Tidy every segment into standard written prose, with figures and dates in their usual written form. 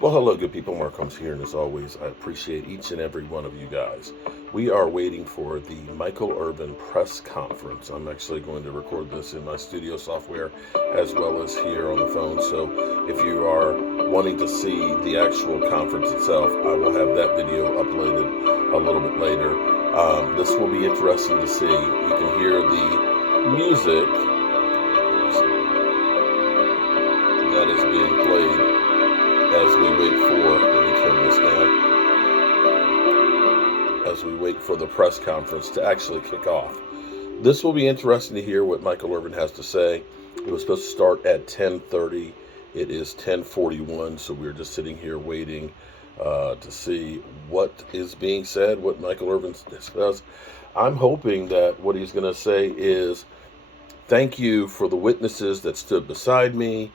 Well, hello, good people. Mark Holmes here, and as always, I appreciate each and every one of you guys. We are waiting for the Michael Irvin press conference. I'm actually going to record this in my studio software as well as here on the phone. So if you are wanting to see the actual conference itself, I will have that video uploaded a little bit later. This will be interesting to see. You can hear the music that is being played as we wait for, let me turn this down, as we wait for the press conference to actually kick off. This will be interesting to hear what Michael Irvin has to say. It was supposed to start at 10:30. It is 10:41, so we're just sitting here waiting to see what is being said, what Michael Irvin says. I'm hoping that what he's going to say is, thank you for the witnesses that stood beside me.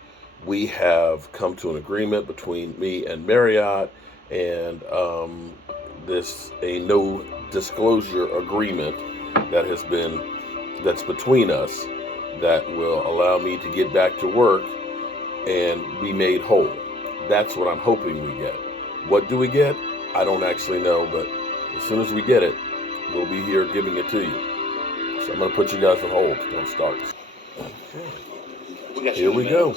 We have come to an agreement between me and Marriott, and this a no disclosure agreement that's between us that will allow me to get back to work and be made whole. That's what I'm hoping we get. What do we get? I don't actually know, but as soon as we get it, we'll be here giving it to you. So I'm going to put you guys on hold. Don't start. Okay. Here we go.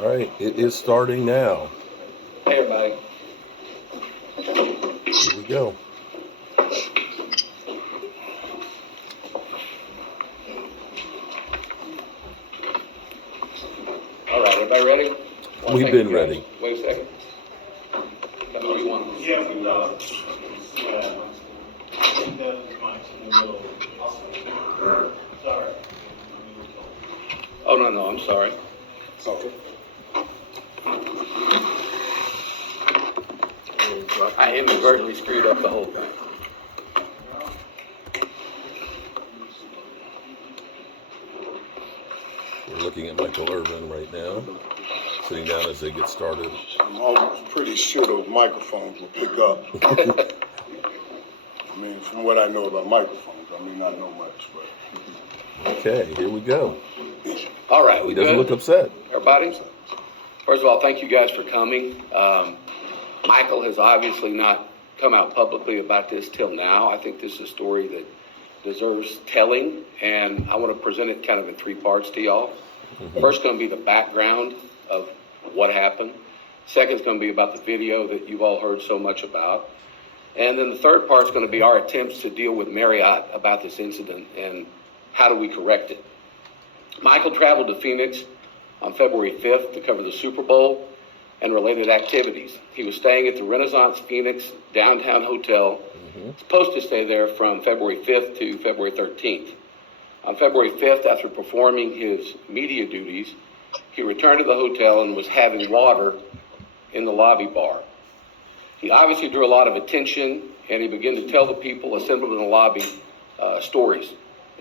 All right, it is starting now. Hey, everybody. Here we go. All right, everybody ready? We've been ready. Wait a second. That's what you want. Yeah, we Sorry. Oh, no, I'm sorry. Okay. I inadvertently screwed up the whole thing. We're looking at Michael Irvin right now, sitting down as they get started. I'm almost pretty sure those microphones will pick up. I mean, from what I know about microphones, I may not know much, but. Okay, here we go. All right, He we doesn't good? look upset. Everybody? First of all, thank you guys for coming. Michael has obviously not come out publicly about this till now. I think this is a story that deserves telling, and I want to present it kind of in three parts to y'all. First going to be the background of what happened. Second is going to be about the video that you've all heard so much about. And then the third part is going to be our attempts to deal with Marriott about this incident and how do we correct it. Michael traveled to Phoenix on February 5th to cover the Super Bowl and related activities. He was staying at the Renaissance Phoenix downtown hotel. Supposed to stay there from February 5th to February 13th. On February 5th, after performing his media duties, he returned to the hotel and was having water in the lobby bar. He obviously drew a lot of attention, and he began to tell the people assembled in the lobby stories,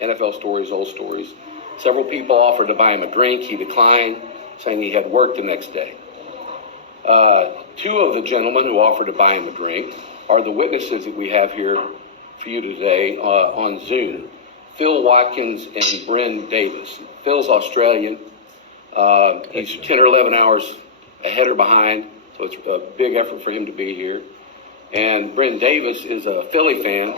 NFL stories, old stories. Several people offered to buy him a drink. He declined, saying he had work the next day. Two of the gentlemen who offered to buy him a drink are the witnesses that we have here for you today on Zoom. Phil Watkins and Bryn Davis. Phil's Australian. He's 10 or 11 hours ahead or behind, so it's a big effort for him to be here. And Bryn Davis is a Philly fan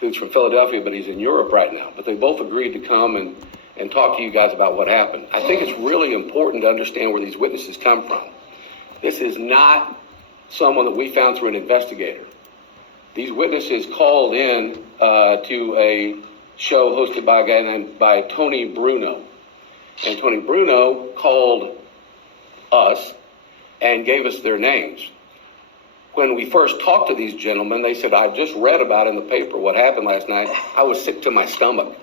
who's from Philadelphia, but he's in Europe right now. But they both agreed to come and talk to you guys about what happened. I think it's really important to understand where these witnesses come from. This is not someone that we found through an investigator. These witnesses called in to a show hosted by a guy named Tony Bruno. And Tony Bruno called us and gave us their names. When we first talked to these gentlemen, they said, I've just read about in the paper what happened last night. I was sick to my stomach.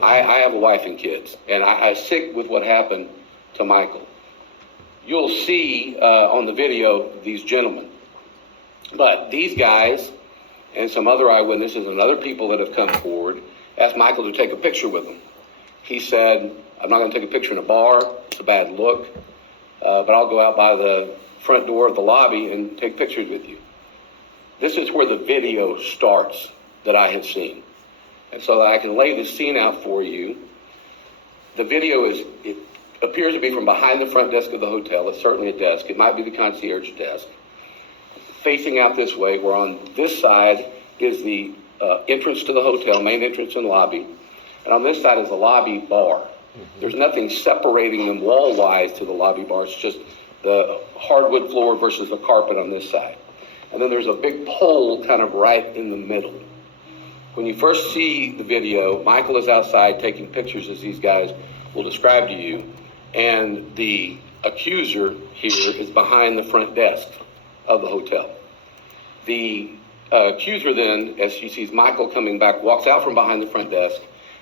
I have a wife and kids, and I was sick with what happened to Michael. You'll see on the video these gentlemen. But these guys and some other eyewitnesses and other people that have come forward asked Michael to take a picture with them. He said, I'm not going to take a picture in a bar. It's a bad look. But I'll go out by the front door of the lobby and take pictures with you. This is where the video starts that I had seen. And so that I can lay this scene out for you. The video is appears to be from behind the front desk of the hotel. It's certainly a desk. It might be the concierge desk. Facing out this way, where on this side is the entrance to the hotel, main entrance and lobby. And on this side is the lobby bar. There's nothing separating them wall-wise to the lobby bar. It's just the hardwood floor versus the carpet on this side. And then there's a big pole kind of right in the middle. When you first see the video, Michael is outside taking pictures, as these guys will describe to you. And the accuser here is behind the front desk of the hotel. The accuser then, as she sees Michael coming back, walks out from behind the front desk,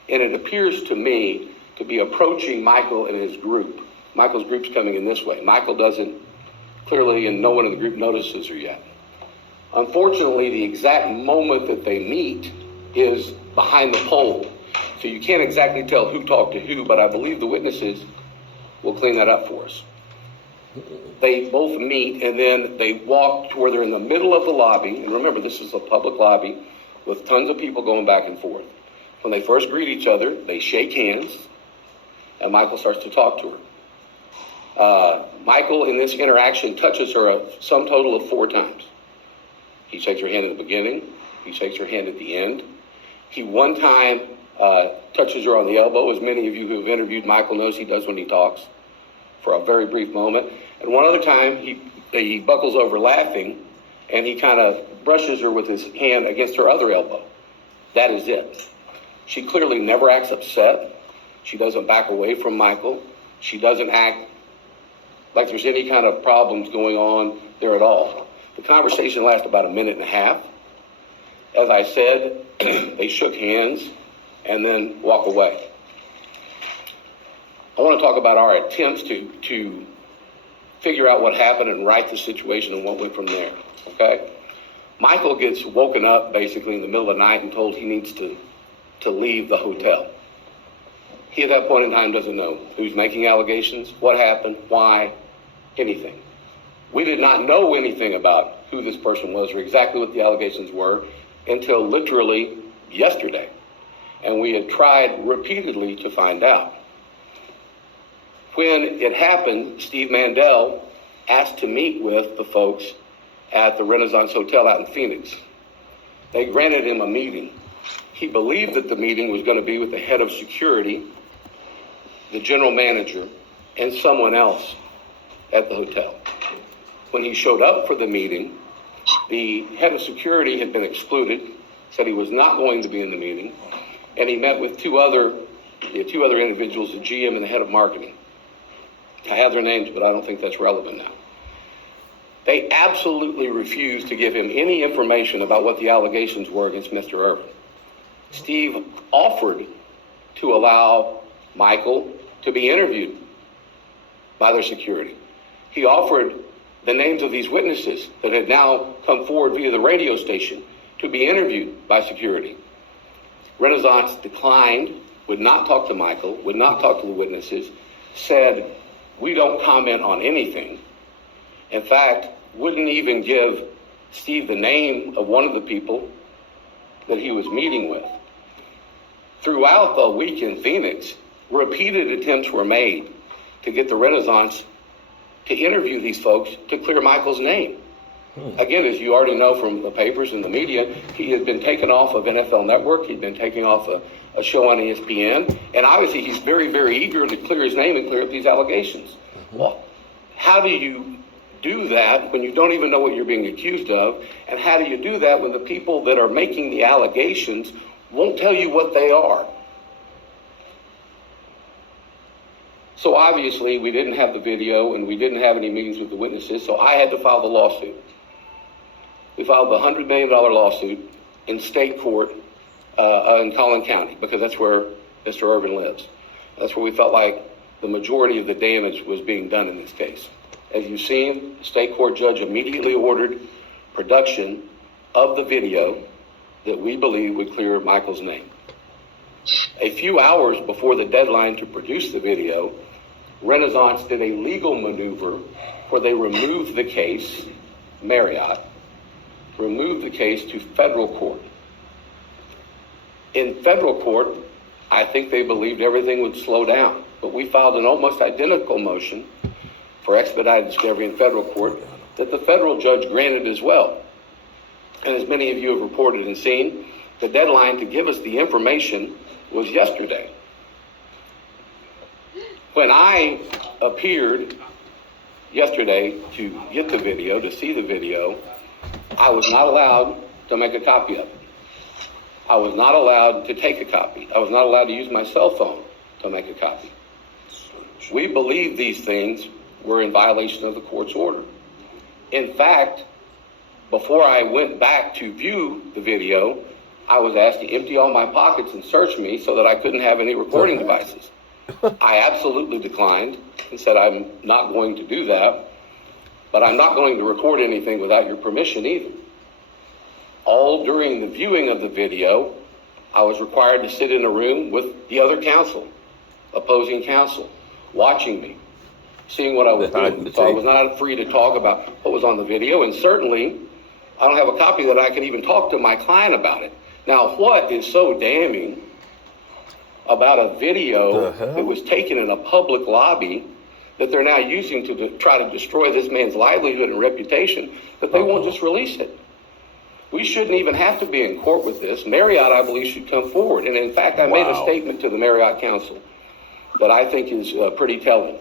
and it appears to me to be approaching Michael and his group. Michael's group's coming in this way. Michael doesn't clearly, and no one in the group notices her yet. Unfortunately, the exact moment that they meet is behind the pole. So you can't exactly tell who talked to who, but I believe the witnesses will clean that up for us. They both meet, and then they walk to where they're in the middle of the lobby. And remember, this is a public lobby with tons of people going back and forth. When they first greet each other, they shake hands, and Michael starts to talk to her. Michael, in this interaction, touches her a sum total of 4 times. He shakes her hand at the beginning. He shakes her hand at the end. He one time touches her on the elbow, as many of you who have interviewed Michael knows he does when he talks, for a very brief moment. And one other time, he buckles over laughing, and he kind of brushes her with his hand against her other elbow. That is it. She clearly never acts upset. She doesn't back away from Michael. She doesn't act like there's any kind of problems going on there at all. The conversation lasts about a minute and a half. As I said, they shook hands and then walk away. I want to talk about our attempts to figure out what happened and right the situation and what went from there, okay? Michael gets woken up basically in the middle of the night and told he needs to leave the hotel. He at that point in time doesn't know who's making allegations, what happened, why, anything. We did not know anything about who this person was or exactly what the allegations were until literally yesterday. And we had tried repeatedly to find out. When it happened, Steve Mandel asked to meet with the folks at the Renaissance Hotel out in Phoenix. They granted him a meeting. He believed that the meeting was going to be with the head of security, the general manager, and someone else at the hotel. When he showed up for the meeting, the head of security had been excluded, said he was not going to be in the meeting, and he met with two other individuals, the GM and the head of marketing. I have their names, but I don't think that's relevant now. They absolutely refused to give him any information about what the allegations were against Mr. Irvin. Steve offered to allow Michael to be interviewed by their security. He offered the names of these witnesses that had now come forward via the radio station to be interviewed by security. Renaissance declined, would not talk to Michael, would not talk to the witnesses, said, "We don't comment on anything." In fact, wouldn't even give Steve the name of one of the people that he was meeting with. Throughout the week in Phoenix, repeated attempts were made to get the Renaissance to interview these folks to clear Michael's name. Again, as you already know from the papers and the media, he had been taken off of NFL Network. He'd been taken off a show on ESPN. And obviously, he's very, very eager to clear his name and clear up these allegations. Well, how do you do that when you don't even know what you're being accused of? And how do you do that when the people that are making the allegations won't tell you what they are? So obviously, we didn't have the video and we didn't have any meetings with the witnesses, so I had to file the lawsuit. We filed the $100 million lawsuit in state court in Collin County, because that's where Mr. Irvin lives. That's where we felt like the majority of the damage was being done in this case. As you've seen, the state court judge immediately ordered production of the video that we believe would clear Michael's name. A few hours before the deadline to produce the video, Renaissance did a legal maneuver where they removed the case, Marriott, removed the case to federal court. In federal court, I think they believed everything would slow down. but we filed an almost identical motion for expedited discovery in federal court that the federal judge granted as well. And as many of you have reported and seen, the deadline to give us the information was yesterday. When I appeared yesterday to get the video, to see the video, I was not allowed to make a copy of it. I was not allowed to take a copy. I was not allowed to use my cell phone to make a copy. We believe these things were in violation of the court's order. In fact, before I went back to view the video, I was asked to empty all my pockets and search me so that I couldn't have any recording devices. I absolutely declined and said I'm not going to do that, but I'm not going to record anything without your permission either. All during the viewing of the video, I was required to sit in a room with the other counsel, opposing counsel, watching me, seeing what I was doing. So I was not free to talk about what was on the video, and certainly I don't have a copy that I can even talk to my client about it. Now, what is so damning about a video that was taken in a public lobby that they're now using to try to destroy this man's livelihood and reputation, that they won't just release it? We shouldn't even have to be in court with this. Marriott, I believe, should come forward. And in fact, I made a statement to the Marriott Council that I think is pretty telling.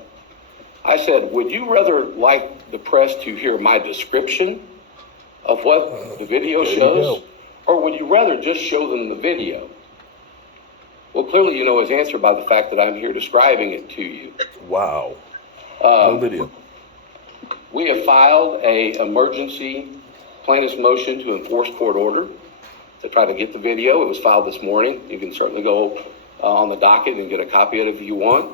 I said, would you rather like the press to hear my description of what the video shows, or would you rather just show them the video? Well, clearly you know his answer by the fact that I'm here describing it to you. Wow. No video. We have filed an emergency plaintiff's motion to enforce court order to try to get the video. It was filed this morning. You can certainly go on the docket and get a copy of it if you want.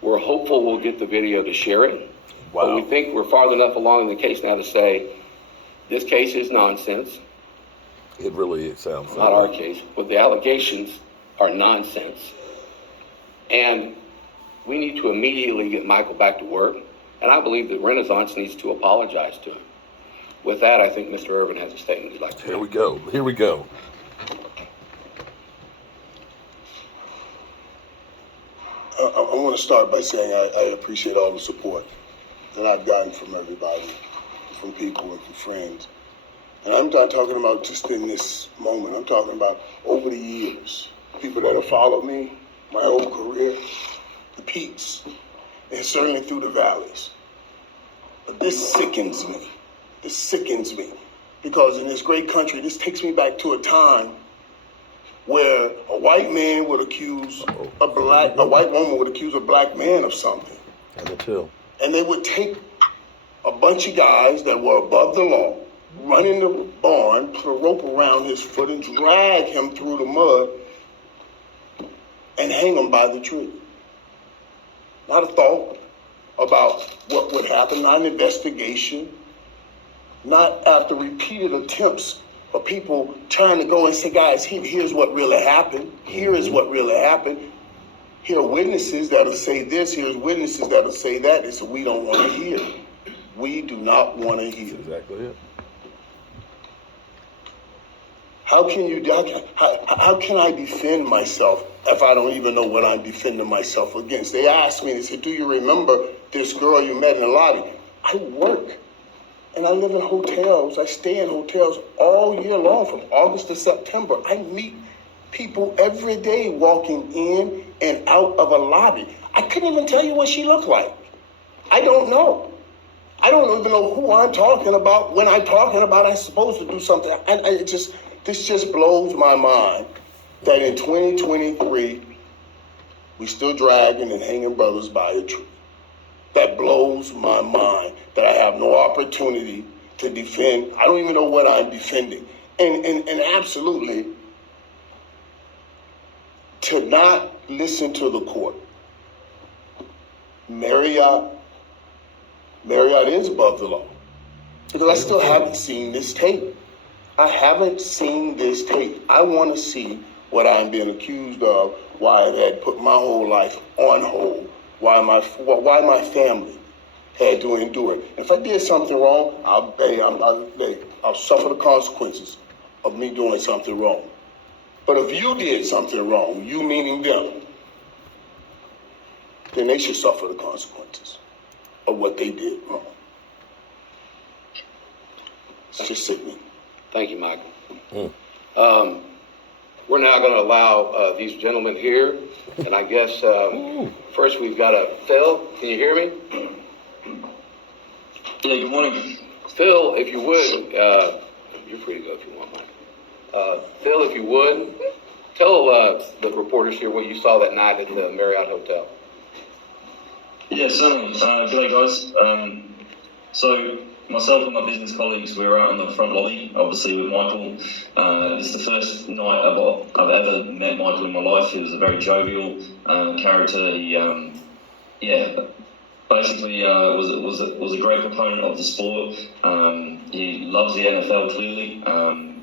We're hopeful we'll get the video to share it. Wow. But we think we're far enough along in the case now to say this case is nonsense. It really sounds not our case, but the allegations are nonsense. And we need to immediately get Michael back to work. And I believe that Renaissance needs to apologize to him. With that, I think Mr. Irvin has a statement he'd like to make. Here we go. I want to start by saying I appreciate all the support that I've gotten from everybody, from people and from friends. And I'm not talking about just in this moment. I'm talking about over the years. People that have followed me, my whole career, the peaks, and certainly through the valleys. But this sickens me. This sickens me. Because in this great country, this takes me back to a time where a white man would accuse a white woman would accuse a black man of something. And they would take a bunch of guys that were above the law, run in the barn, put a rope around his foot, and drag him through the mud and hang him by the tree. Not a thought about what would happen, not an investigation, not after repeated attempts of people trying to go and say, guys, here's what really happened. Here is what really happened. Here are witnesses that'll say this. Here's witnesses that'll say that. It's what we don't want to hear. We do not want to hear. That's exactly it. How can I defend myself if I don't even know what I'm defending myself against? They asked me, they said, do you remember this girl you met in the lobby? I work and I live in hotels. I stay in hotels all year long from August to September. I meet people every day walking in and out of a lobby. I couldn't even tell you what she looked like. I don't know. I don't even know who I'm talking about. When I'm talking about, I'm supposed to do something. And this just blows my mind that in 2023, we still dragging and hanging brothers by a tree. That blows my mind that I have no opportunity to defend. I don't even know what I'm defending. And absolutely, to not listen to the court. Marriott is above the law. Because I still haven't seen this tape. I haven't seen this tape. I want to see what I'm being accused of, why I've had put my whole life on hold, why my family had to endure it. If I did something wrong, I'll suffer the consequences of me doing something wrong. But if you did something wrong, you meaning them, then they should suffer the consequences of what they did wrong. It's just sickening. Thank you, Michael. We're now going to allow these gentlemen here, and I guess first we've got Phil. Can you hear me? Yeah, good morning. Phil, if you would, you're free to go if you want, Mike. Phil, if you would, tell the reporters here what you saw that night at the Marriott Hotel. Yeah, certainly. Good day, guys. So myself and my business colleagues, we were out in the front lobby, obviously with Michael. It's the first night I've ever met Michael in my life. He was a very jovial character. He, basically was a great proponent of the sport. He loves the NFL clearly.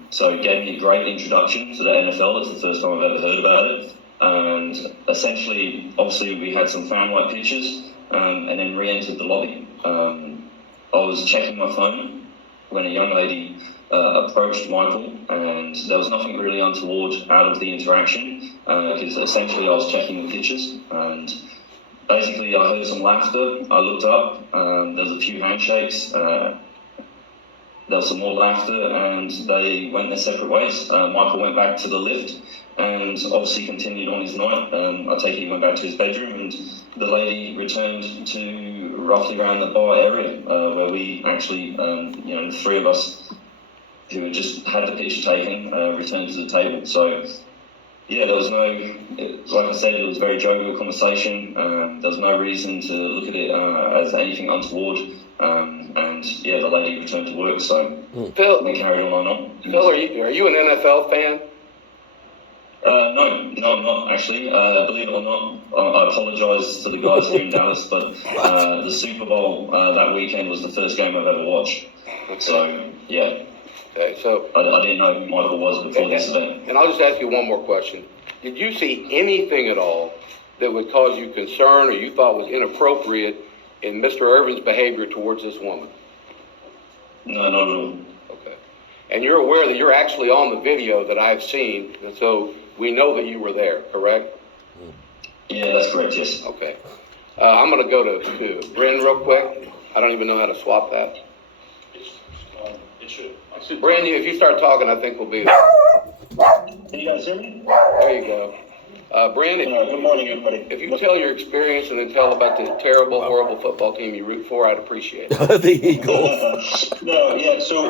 So he gave me a great introduction to the NFL. It's the first time I've ever heard about it. And essentially, obviously, we had some fan-like pictures and then re-entered the lobby. I was checking my phone when a young lady approached Michael, and there was nothing really untoward out of the interaction because essentially I was checking the pictures, and basically I heard some laughter. I looked up, there was a few handshakes, there was some more laughter, and they went their separate ways. Michael went back to the lift and obviously continued on his night. I take it he went back to his bedroom, and the lady returned to roughly around the bar area where we actually, the three of us who had just had the picture taken returned to the table. So, yeah, there was no, like I said, it was a very jovial conversation. There was no reason to look at it as anything untoward. And yeah, the lady returned to work, so Phil, we carried on. Phil, are you an NFL fan? No, I'm not actually. Believe it or not, I apologise to the guys here in Dallas, but the Super Bowl that weekend was the first game I've ever watched. Okay. So, yeah. Okay, so I didn't know who Michael was before this event. And I'll just ask you one more question. Did you see anything at all that would cause you concern or you thought was inappropriate in Mr. Irvin's behavior towards this woman? No, not at all. Okay. And you're aware that you're actually on the video that I've seen, and so we know that you were there, correct? Yeah, that's correct, yes. Okay. I'm going to go to Bryn real quick. I don't even know how to swap that. It should. Bryn, if you start talking, I think we'll be... Can you guys hear me? There you go. Bryn, Good morning, everybody. if you tell your experience and then tell about the terrible, horrible football team you root for, I'd appreciate it. The Eagles. No, yeah. So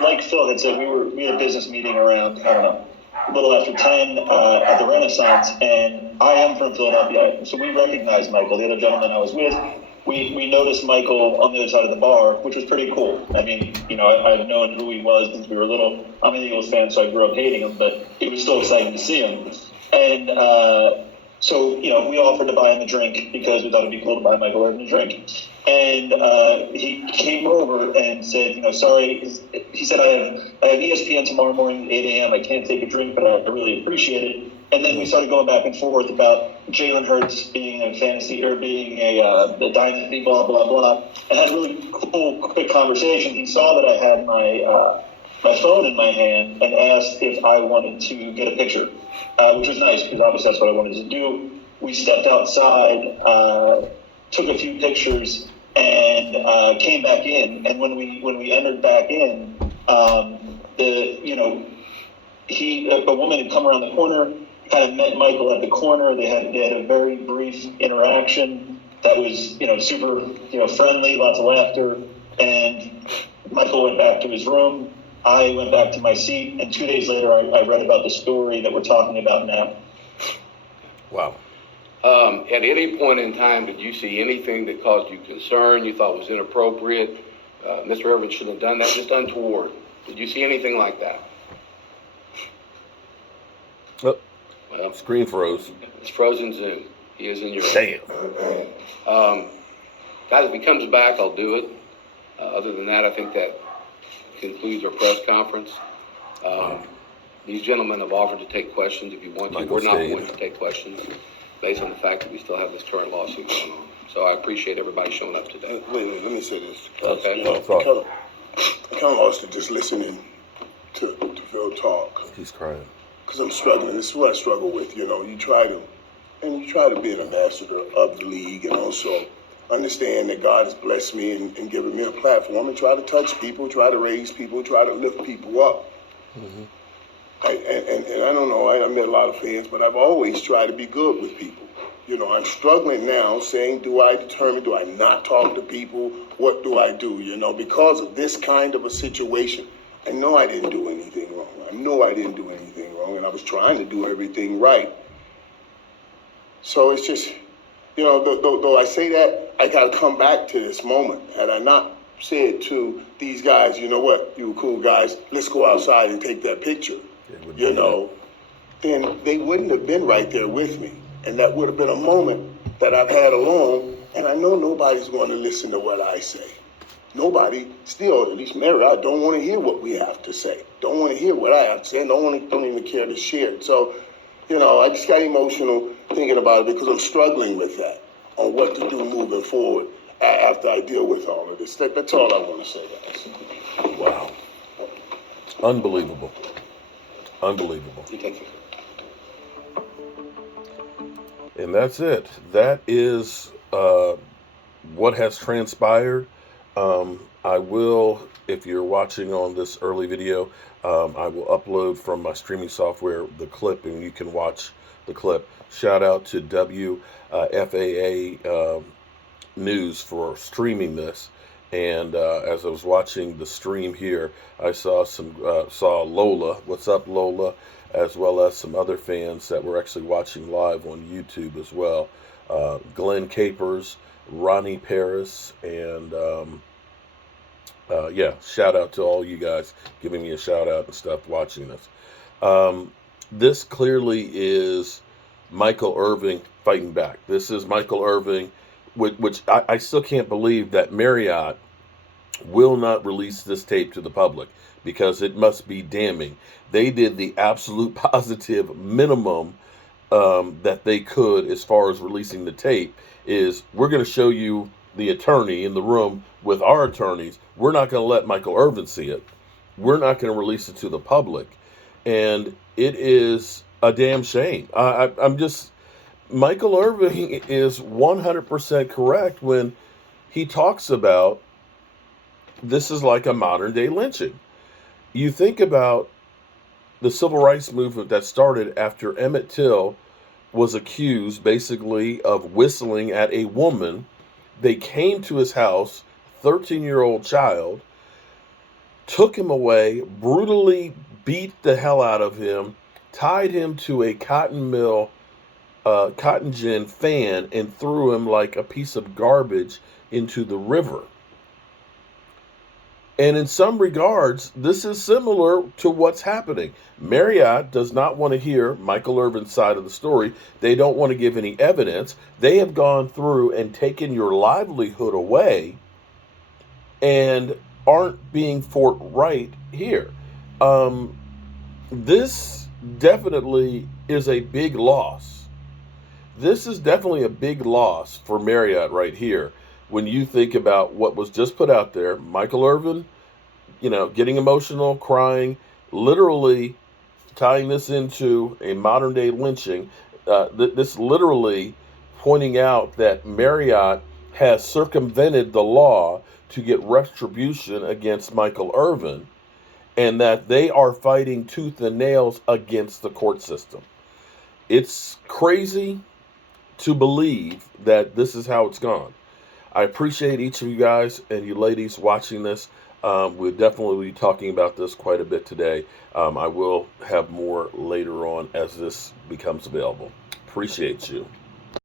like Phil had said, we had a business meeting around I don't know, a little after 10 at the Renaissance, and I am from Philadelphia, so we recognized Michael. The other gentleman I was with, we noticed Michael on the other side of the bar, which was pretty cool. I mean, I've known who he was since we were little. I'm an Eagles fan, so I grew up hating him, but it was still exciting to see him. And so, we offered to buy him a drink because we thought it'd be cool to buy Michael Irvin a drink. And he came over and said, sorry. He said, I have ESPN tomorrow morning at 8 a.m. I can't take a drink, but I really appreciate it. And then we started going back and forth about Jalen Hurts being a fantasy or being a dynasty, blah, blah, blah. And had a really cool, quick conversation. He saw that I had my phone in my hand and asked if I wanted to get a picture, which was nice because obviously that's what I wanted to do. We stepped outside, took a few pictures, and came back in. And when we entered back in, a woman had come around the corner, kind of met Michael at the corner. They had a very brief interaction that was super friendly, lots of laughter, and Michael went back to his room. I went back to my seat, and 2 days later, I read about the story that we're talking about now. Wow. At any point in time, did you see anything that caused you concern, you thought was inappropriate? Mr. Irvin shouldn't have done that, just untoward. Did you see anything like that? Oh, Well, screen froze. it's frozen Zoom. He is in Europe. Damn. Guys, if he comes back, I'll do it. Other than that, I think that concludes our press conference. These gentlemen have offered to take questions if you want to. Michael We're not stayed. going to take questions based on the fact that we still have this current lawsuit going on. So I appreciate everybody showing up today. Wait, let me say this. Okay. No, sorry. I kind of lost it just listening to Phil talk. He's crying. Because I'm struggling. This is what I struggle with. You try to and you try to be an ambassador of the league, and also understand that God has blessed me and given me a platform, and try to touch people, try to raise people, try to lift people up. Mm-hmm. And I don't know, I met a lot of fans, but I've always tried to be good with people. You know, I'm struggling now saying, do I not talk to people? What do I do? You know, because of this kind of a situation, I know I didn't do anything wrong. I know I didn't do anything wrong, and I was trying to do everything right. So it's just, you know, though I say that, I got to come back to this moment. Had I not said to these guys, you know what, you cool guys, let's go outside and take that picture, you know, then they wouldn't have been right there with me. And that would have been a moment that I've had alone, and I know nobody's going to listen to what I say. Nobody, still, at least Mary, I don't want to hear what we have to say. Don't want to hear what I have to say. Don't even care to share it. So, you know, I just got emotional thinking about it because I'm struggling with that, on what to do moving forward after I deal with all of this. That's all I want to say, guys. Wow. Unbelievable. Unbelievable. And that's it. That is what has transpired. I will, if you're watching on this early video, I will upload from my streaming software the clip, and you can watch the clip. Shout out to WFAA News for streaming this. And as I was watching the stream here, I saw saw Lola. What's up, Lola? As well as some other fans that were actually watching live on YouTube as well. Glenn Capers, Ronnie Paris, and yeah, shout out to all you guys giving me a shout out and stuff watching this. This clearly is Michael Irvin fighting back. This is Michael Irvin, which I still can't believe that Marriott will not release this tape to the public, because it must be damning. They did the absolute positive minimum that they could as far as releasing the tape. Is we're going to show you the attorney in the room with our attorneys. We're not going to let Michael Irvin see it. We're not going to release it to the public. And it is a damn shame. I'm just, Michael Irvin is 100% correct when he talks about this is like a modern day lynching. You think about the civil rights movement that started after Emmett Till was accused basically of whistling at a woman. They came to his house, 13-year-old child, took him away, brutally beat the hell out of him, tied him to a cotton gin fan, and threw him like a piece of garbage into the river. And in some regards, this is similar to what's happening. Marriott does not want to hear Michael Irvin's side of the story. They don't want to give any evidence. They have gone through and taken your livelihood away and aren't being forthright here. This definitely is a big loss. This is definitely a big loss for Marriott right here. When you think about what was just put out there, Michael Irvin, you know, getting emotional, crying, literally tying this into a modern day lynching, this literally pointing out that Marriott has circumvented the law to get retribution against Michael Irvin, and that they are fighting tooth and nails against the court system. It's crazy to believe that this is how it's gone. I appreciate each of you guys and you ladies watching this. We'll definitely be talking about this quite a bit today. I will have more later on as this becomes available. Appreciate you.